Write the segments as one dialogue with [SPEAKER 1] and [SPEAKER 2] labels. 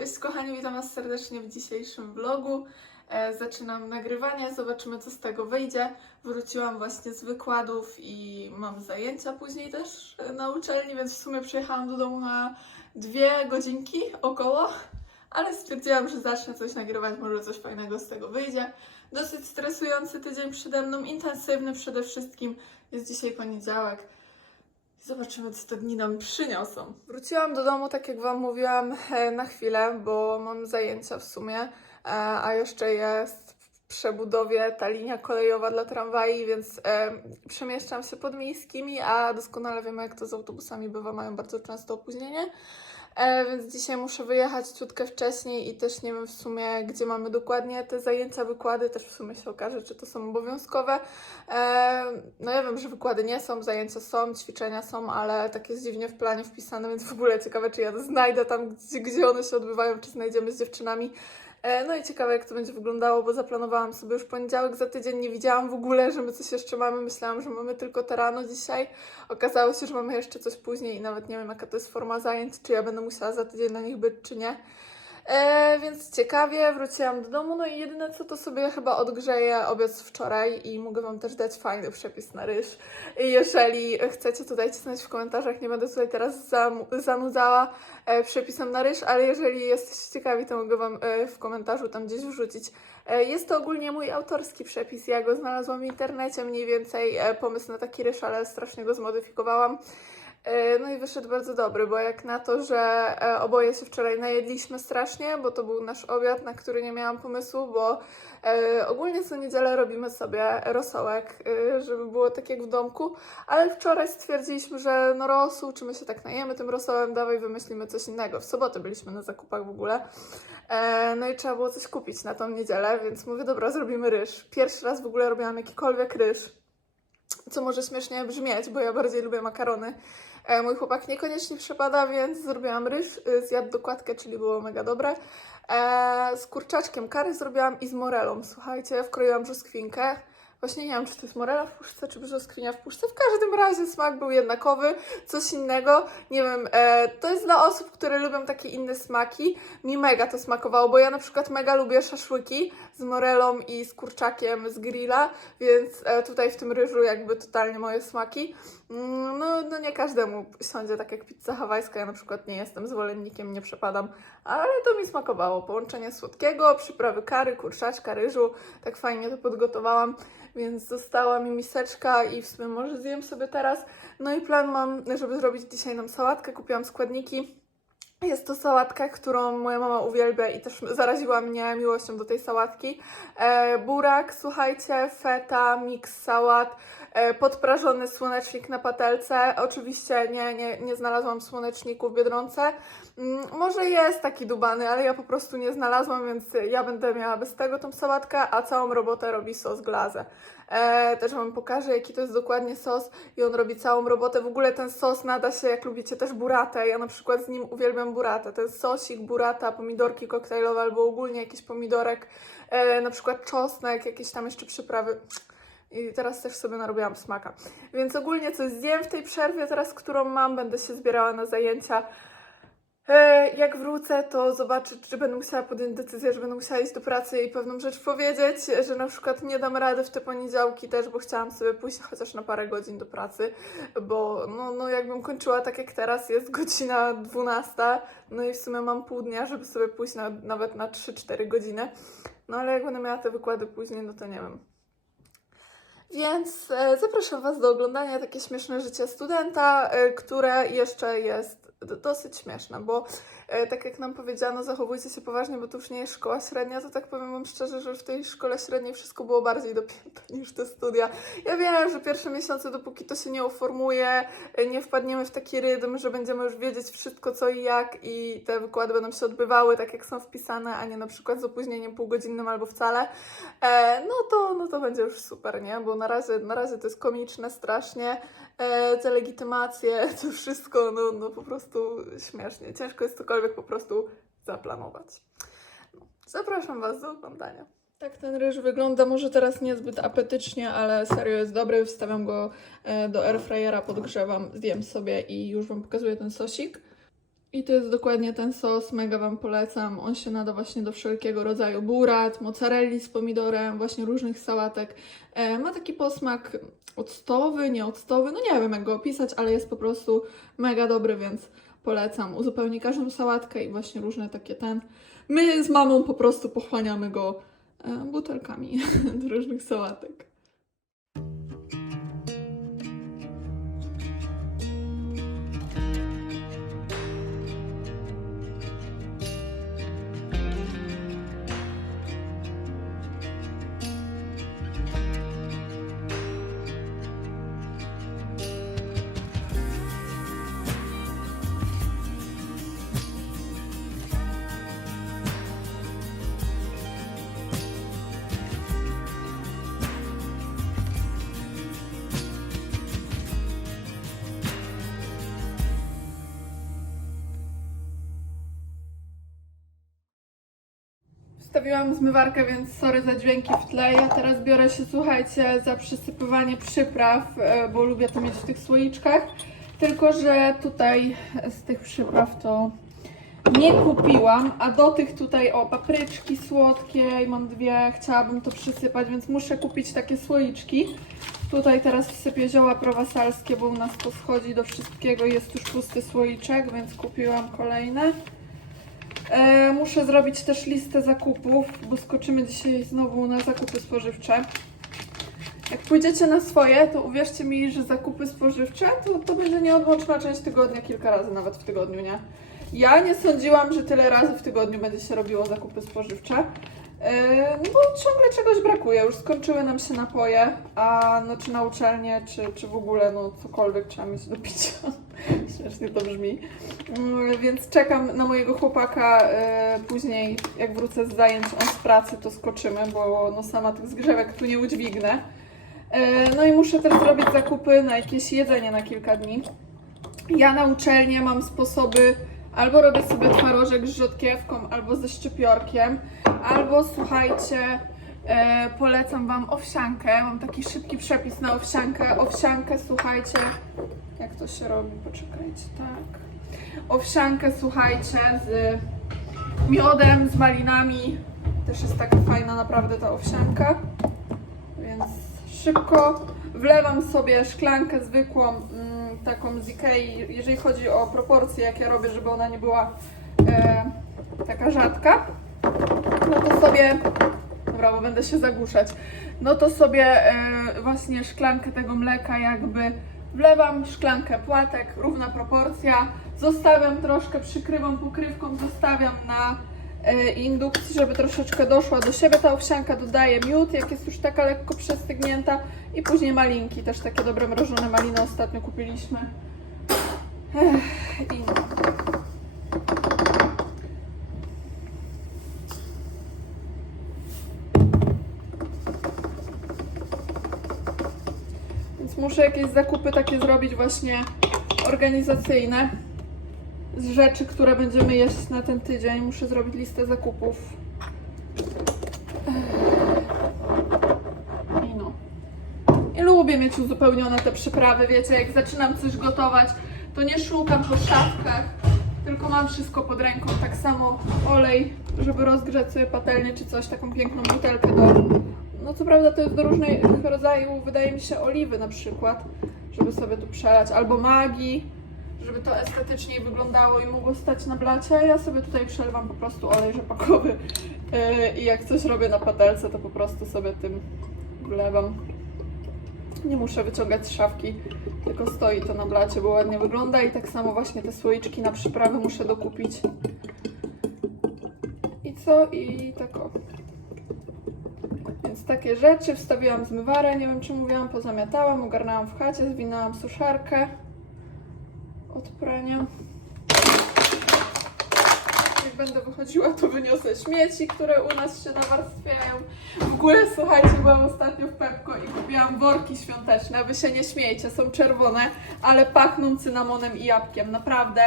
[SPEAKER 1] Cześć kochani, witam Was serdecznie w dzisiejszym vlogu. E, zaczynam nagrywanie, zobaczymy co z tego wyjdzie. Wróciłam właśnie z wykładów i mam zajęcia później też e, na uczelni, więc w sumie przyjechałam do domu na dwie godzinki około, ale stwierdziłam, że zacznę coś nagrywać, może coś fajnego z tego wyjdzie. Dosyć stresujący tydzień przede mną, intensywny przede wszystkim. Jest dzisiaj poniedziałek. Zobaczymy, co te dni nam przyniosą. Wróciłam do domu, tak jak Wam mówiłam, e, na chwilę, bo mam zajęcia w sumie, e, a jeszcze jest w przebudowie ta linia kolejowa dla tramwaji, więc e, przemieszczam się podmiejskimi, a doskonale wiemy, jak to z autobusami bywa, mają bardzo często opóźnienie. E, więc dzisiaj muszę wyjechać ciutkę wcześniej i też nie wiem w sumie, gdzie mamy dokładnie te zajęcia, wykłady. Też w sumie się okaże, czy to są obowiązkowe. E, no ja wiem, że wykłady nie są, zajęcia są, ćwiczenia są, ale tak jest dziwnie w planie wpisane, więc w ogóle ciekawe, czy ja znajdę tam, gdzie, gdzie one się odbywają, czy znajdziemy z dziewczynami. E, No i ciekawe, jak to będzie wyglądało, bo zaplanowałam sobie już poniedziałek za tydzień. Nie widziałam w ogóle, że my coś jeszcze mamy. Myślałam, że mamy tylko te rano dzisiaj. Okazało się, że mamy jeszcze coś później i nawet nie wiem, jaka to jest forma zajęć, czy ja będę musiała za tydzień na nich być, czy nie. E, więc ciekawie, wróciłam do domu, no i jedyne co to sobie chyba odgrzeję obiad z wczoraj i mogę Wam też dać fajny przepis na ryż. I jeżeli chcecie, to dajcie znać w komentarzach, nie będę tutaj teraz zam- zanudzała e, przepisem na ryż, ale jeżeli jesteście ciekawi, to mogę Wam e, w komentarzu tam gdzieś wrzucić. E, jest to ogólnie mój autorski przepis, ja go znalazłam w internecie mniej więcej, e, pomysł na taki ryż, ale strasznie go zmodyfikowałam. E, No i wyszedł bardzo dobry, bo jak na to, że e, oboje się wczoraj najedliśmy strasznie, bo to był nasz obiad, na który nie miałam pomysłu, bo e, ogólnie co niedzielę robimy sobie rosołek, żeby było tak jak w domku, ale wczoraj stwierdziliśmy, że no rosół, czy my się tak najemy tym rosołem, dawaj wymyślimy coś innego. W sobotę byliśmy na zakupach w ogóle, no i trzeba było coś kupić na tą niedzielę, więc mówię, dobra, zrobimy ryż. Pierwszy raz w ogóle robiłam jakikolwiek ryż co może śmiesznie brzmieć, bo ja bardziej lubię makarony. E, mój chłopak niekoniecznie przepada, więc zrobiłam ryż, y, zjadł dokładkę, czyli było mega dobre. E, z kurczaczkiem kary zrobiłam i z morelą. Słuchajcie, wkroiłam brzoskwinkę. Właśnie nie wiem, czy to jest morela w puszce, czy brzoskwinia w puszce. W każdym razie smak był jednakowy, coś innego. Nie wiem, e, to jest dla osób, które lubią takie inne smaki. Mi mega to smakowało, bo ja na przykład mega lubię szaszłyki z morelą i z kurczakiem z grilla, więc e, tutaj w tym ryżu jakby totalnie moje smaki. Mm, No, no nie każdemu siądzie tak jak pizza hawajska, ja na przykład nie jestem zwolennikiem, nie przepadam, ale to mi smakowało. Połączenie słodkiego, przyprawy kary, kurczaczka, ryżu, tak fajnie to podgotowałam, więc została mi miseczka i w sumie może zjem sobie teraz. No i plan mam, żeby zrobić dzisiaj nam sałatkę, kupiłam składniki. Jest to sałatka, którą moja mama uwielbia i też zaraziła mnie miłością do tej sałatki. E, burak, słuchajcie, feta, miks sałat, e, podprażony słonecznik na patelce. Oczywiście nie, nie, nie znalazłam słoneczniku w Biedronce. Mm, może jest taki dubany, ale ja po prostu nie znalazłam, więc ja będę miała bez tego tą sałatkę, a całą robotę robi sos glaze. E, też Wam pokażę, jaki to jest dokładnie sos i on robi całą robotę. W ogóle ten sos nada się, jak lubicie też buratę. Ja na przykład z nim uwielbiam buratę. Jest sosik, burata, pomidorki koktajlowe albo ogólnie jakiś pomidorek, e, na przykład czosnek, jakieś tam jeszcze przyprawy. I teraz też sobie narobiłam smaka. Więc ogólnie coś zjem w tej przerwie teraz, którą mam. Będę się zbierała na zajęcia. E, Jak wrócę, to zobaczę, czy będę musiała podjąć decyzję, że będę musiała iść do pracy i pewną rzecz powiedzieć, że na przykład nie dam rady w te poniedziałki też, bo chciałam sobie pójść chociaż na parę godzin do pracy, bo no, no jakbym kończyła tak jak teraz, jest godzina 12, no i w sumie mam pół dnia, żeby sobie pójść na, nawet na 3-4 godziny, no ale jak będę miała te wykłady później, no to nie wiem. Więc e, zapraszam Was do oglądania takie śmieszne życie studenta, e, które jeszcze jest dosyć śmieszne, bo e, tak jak nam powiedziano, zachowujcie się poważnie, bo to już nie jest szkoła średnia, to tak powiem Wam szczerze, że w tej szkole średniej wszystko było bardziej dopięte niż te studia. Ja wiem, że pierwsze miesiące, dopóki to się nie uformuje, e, nie wpadniemy w taki rytm, że będziemy już wiedzieć wszystko co i jak i te wykłady będą się odbywały tak jak są wpisane, a nie na przykład z opóźnieniem półgodzinnym albo wcale, e, no, to, no to będzie już super, nie? Bo na razie, na razie to jest komiczne strasznie, e, te legitymacje, to wszystko, no, no po prostu śmiesznie. Ciężko jest cokolwiek po prostu zaplanować. No, zapraszam Was do oglądania. Tak ten ryż wygląda, może teraz niezbyt apetycznie, ale serio jest dobry. Wstawiam go e, do airfryera, podgrzewam, zjem sobie i już Wam pokazuję ten sosik. I to jest dokładnie ten sos, mega Wam polecam. On się nada właśnie do wszelkiego rodzaju burat, mozzarelli z pomidorem, właśnie różnych sałatek. E, ma taki posmak octowy, nieoctowy, no nie wiem jak go opisać, ale jest po prostu mega dobry, więc polecam. Uzupełni każdą sałatkę i właśnie różne takie ten. My z mamą po prostu pochłaniamy go e, butelkami do różnych sałatek. Wstawiłam zmywarkę, więc sorry za dźwięki w tle. Ja teraz biorę się, słuchajcie, za przysypywanie przypraw, e, bo lubię to mieć w tych słoiczkach. Tylko, że tutaj z tych przypraw to nie kupiłam, a do tych tutaj, o, papryczki słodkie i mam dwie, chciałabym to przysypać, więc muszę kupić takie słoiczki. Tutaj teraz wsypię zioła prowasalskie, bo u nas to schodzi do wszystkiego jest już pusty słoiczek, więc kupiłam kolejne. E, muszę zrobić też listę zakupów, bo skoczymy dzisiaj znowu na zakupy spożywcze. Jak pójdziecie na swoje, to uwierzcie mi, że zakupy spożywcze to, to będzie nieodłączna część tygodnia, kilka razy nawet w tygodniu, nie? Ja nie sądziłam, że tyle razy w tygodniu będzie się robiło zakupy spożywcze. Yy, no bo ciągle czegoś brakuje, już skończyły nam się napoje, a no czy na uczelnię, czy, czy w ogóle no cokolwiek trzeba mieć do picia. Śmiesznie to brzmi. Yy, więc czekam na mojego chłopaka yy, później, jak wrócę z zajęć, on z pracy, to skoczymy, bo no sama tych zgrzewek tu nie udźwignę. Yy, no i muszę też zrobić zakupy na jakieś jedzenie na kilka dni. Ja na uczelnię mam sposoby, albo robię sobie twarożek z rzodkiewką, albo ze szczypiorkiem, albo słuchajcie, e, polecam Wam owsiankę. Mam taki szybki przepis na owsiankę. Owsiankę, słuchajcie, to się robi? Poczekajcie, tak. Owsiankę, słuchajcie, z miodem, z malinami. Też jest taka fajna naprawdę ta owsianka. Więc szybko wlewam sobie szklankę zwykłą, mm, taką z Ikei, jeżeli chodzi o proporcje, jak ja robię, żeby ona nie była e, taka rzadka. No to sobie, dobra, bo będę się zagłuszać. No to sobie e, właśnie szklankę tego mleka jakby wlewam, szklankę płatek, równa proporcja. Zostawiam troszkę, przykrywam pokrywką, zostawiam na e, indukcji, żeby troszeczkę doszła do siebie. Ta owsianka dodaje miód, jak jest już taka lekko przestygnięta i później malinki, też takie dobre mrożone maliny ostatnio kupiliśmy. Ech, i muszę jakieś zakupy takie zrobić właśnie organizacyjne z rzeczy, które będziemy jeść na ten tydzień. Muszę zrobić listę zakupów. I no. I lubię mieć uzupełnione te przyprawy, wiecie, jak zaczynam coś gotować, to nie szukam po szafkach, tylko mam wszystko pod ręką. Tak samo olej, żeby rozgrzać sobie patelnię czy coś, taką piękną butelkę do... No co prawda to jest do różnych rodzajów, wydaje mi się, oliwy na przykład, żeby sobie tu przelać, albo magii, żeby to estetycznie wyglądało i mogło stać na blacie. Ja sobie tutaj przelewam po prostu olej rzepakowy yy, i jak coś robię na patelce, to po prostu sobie tym wlewam. Nie muszę wyciągać z szafki, tylko stoi to na blacie, bo ładnie wygląda i tak samo właśnie te słoiczki na przyprawy muszę dokupić. I co? I tak o. Więc takie rzeczy, wstawiłam zmywarę, nie wiem czy mówiłam, pozamiatałam, ogarnęłam w chacie, zwinęłam suszarkę od prania. Jak będę wychodziła, to wyniosę śmieci, które u nas się nawarstwiają. W ogóle, słuchajcie, byłam ostatnio w Pepko i kupiłam worki świąteczne. Wy się nie śmiejcie, są czerwone, ale pachną cynamonem i jabłkiem. Naprawdę.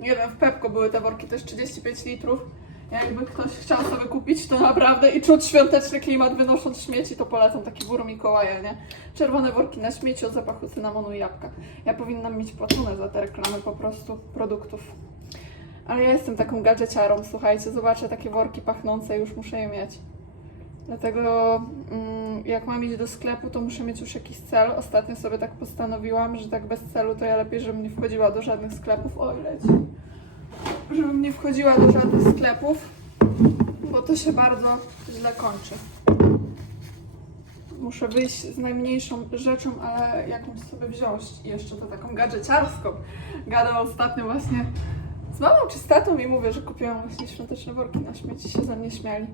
[SPEAKER 1] Nie wiem, w Pepko były te worki, też 35 litrów. Jakby ktoś chciał sobie kupić, to naprawdę i czuć świąteczny klimat wynosząc śmieci, to polecam taki wór Mikołaja, nie? Czerwone worki na śmieci o zapachu cynamonu i jabłka. Ja powinnam mieć płacone za te reklamy po prostu produktów. Ale ja jestem taką gadżeciarą, słuchajcie, zobaczę takie worki pachnące, już muszę je mieć. Dlatego mm, jak mam iść do sklepu, to muszę mieć już jakiś cel. Ostatnio sobie tak postanowiłam, że tak bez celu to ja lepiej, żebym nie wchodziła do żadnych sklepów. Oj, leci. Żebym nie wchodziła do żadnych sklepów, bo to się bardzo źle kończy. Muszę wyjść z najmniejszą rzeczą, ale jakąś sobie wziąć. I jeszcze to taką gadżeciarską. Gadam ostatnio właśnie z mamą czy z tatą i mówię, że kupiłam właśnie świąteczne worki na śmieci. Się ze mnie śmiali.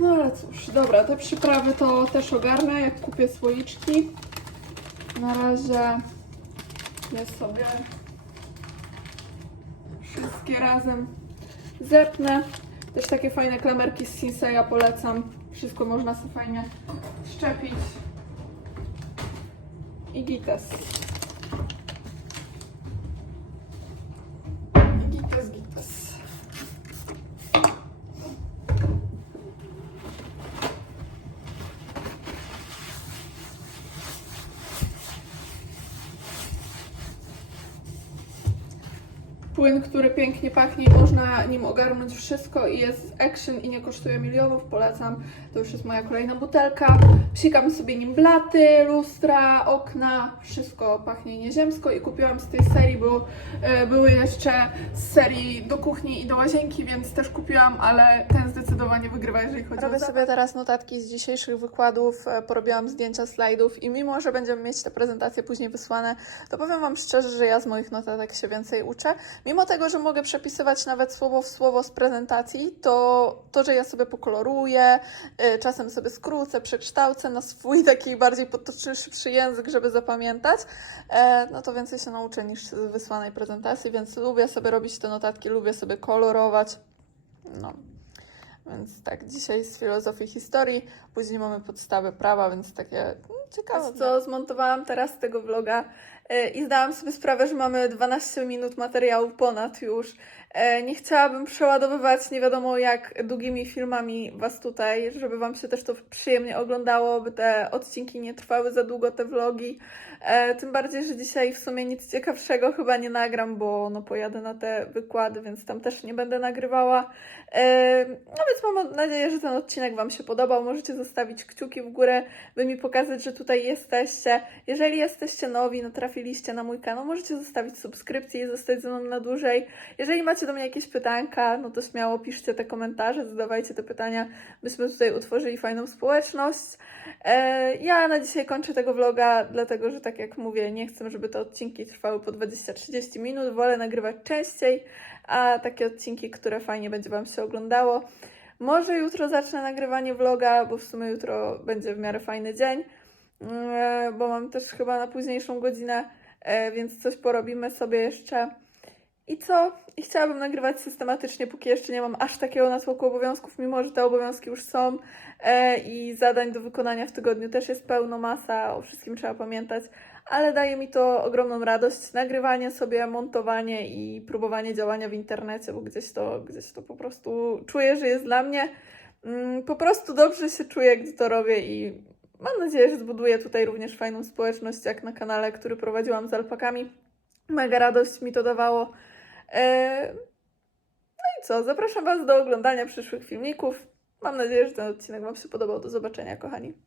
[SPEAKER 1] No ale cóż, dobra, te przyprawy to też ogarnę, jak kupię słoiczki. Na razie je sobie wszystkie razem zepnę. Też takie fajne klamerki z Sinseya polecam. Wszystko można sobie fajnie szczepić. I gites. Pięknie pachnie i można nim ogarnąć wszystko i jest action i nie kosztuje milionów, polecam. To już jest moja kolejna butelka. Psikam sobie nim blaty, lustra, okna, wszystko pachnie nieziemsko i kupiłam z tej serii, bo e, były jeszcze z serii do kuchni i do łazienki, więc też kupiłam, ale ten zdecydowanie wygrywa, jeżeli chodzi
[SPEAKER 2] Robię
[SPEAKER 1] o
[SPEAKER 2] sobie teraz notatki z dzisiejszych wykładów, e, porobiłam zdjęcia slajdów i mimo, że będziemy mieć te prezentacje później wysłane, to powiem Wam szczerze, że ja z moich notatek się więcej uczę. Mimo tego, że mogę przepisywać nawet słowo w słowo z prezentacji, to to, że ja sobie pokoloruję, y, czasem sobie skrócę, przekształcę na swój taki bardziej potoczny język, żeby zapamiętać, e, no to więcej się nauczę niż z wysłanej prezentacji, więc lubię sobie robić te notatki, lubię sobie kolorować. No. Więc tak, dzisiaj z filozofii historii, później mamy podstawy prawa, więc takie mm, ciekawe.
[SPEAKER 1] co zmontowałam teraz tego vloga e, i zdałam sobie sprawę, że mamy 12 minut materiału ponad już. E, Nie chciałabym przeładowywać nie wiadomo jak długimi filmami Was tutaj, żeby Wam się też to przyjemnie oglądało, by te odcinki nie trwały za długo, te vlogi. E, Tym bardziej, że dzisiaj w sumie nic ciekawszego chyba nie nagram, bo no pojadę na te wykłady, więc tam też nie będę nagrywała. No więc mam nadzieję, że ten odcinek Wam się podobał. Możecie zostawić kciuki w górę, by mi pokazać, że tutaj jesteście. Jeżeli jesteście nowi, no trafiliście na mój kanał, możecie zostawić subskrypcję i zostać ze mną na dłużej. Jeżeli macie do mnie jakieś pytanka, no to śmiało piszcie te komentarze, zadawajcie te pytania, byśmy tutaj utworzyli fajną społeczność. Ja na dzisiaj kończę tego vloga, dlatego że tak jak mówię, nie chcę, żeby te odcinki trwały po 20-30 minut, wolę nagrywać częściej, a takie odcinki, które fajnie będzie Wam się oglądało. Może jutro zacznę nagrywanie vloga, bo w sumie jutro będzie w miarę fajny dzień, e, bo mam też chyba na późniejszą godzinę, e, więc coś porobimy sobie jeszcze. I co? I chciałabym nagrywać systematycznie, póki jeszcze nie mam aż takiego natłoku obowiązków, mimo że te obowiązki już są e, i zadań do wykonania w tygodniu też jest pełno masa, o wszystkim trzeba pamiętać, ale daje mi to ogromną radość. Nagrywanie sobie, montowanie i próbowanie działania w internecie, bo gdzieś to, gdzieś to po prostu czuję, że jest dla mnie. Mm, Po prostu dobrze się czuję, gdy to robię i mam nadzieję, że zbuduję tutaj również fajną społeczność, jak na kanale, który prowadziłam z alpakami. Mega radość mi to dawało. E, No i co? Zapraszam Was do oglądania przyszłych filmików. Mam nadzieję, że ten odcinek Wam się podobał. Do zobaczenia, kochani.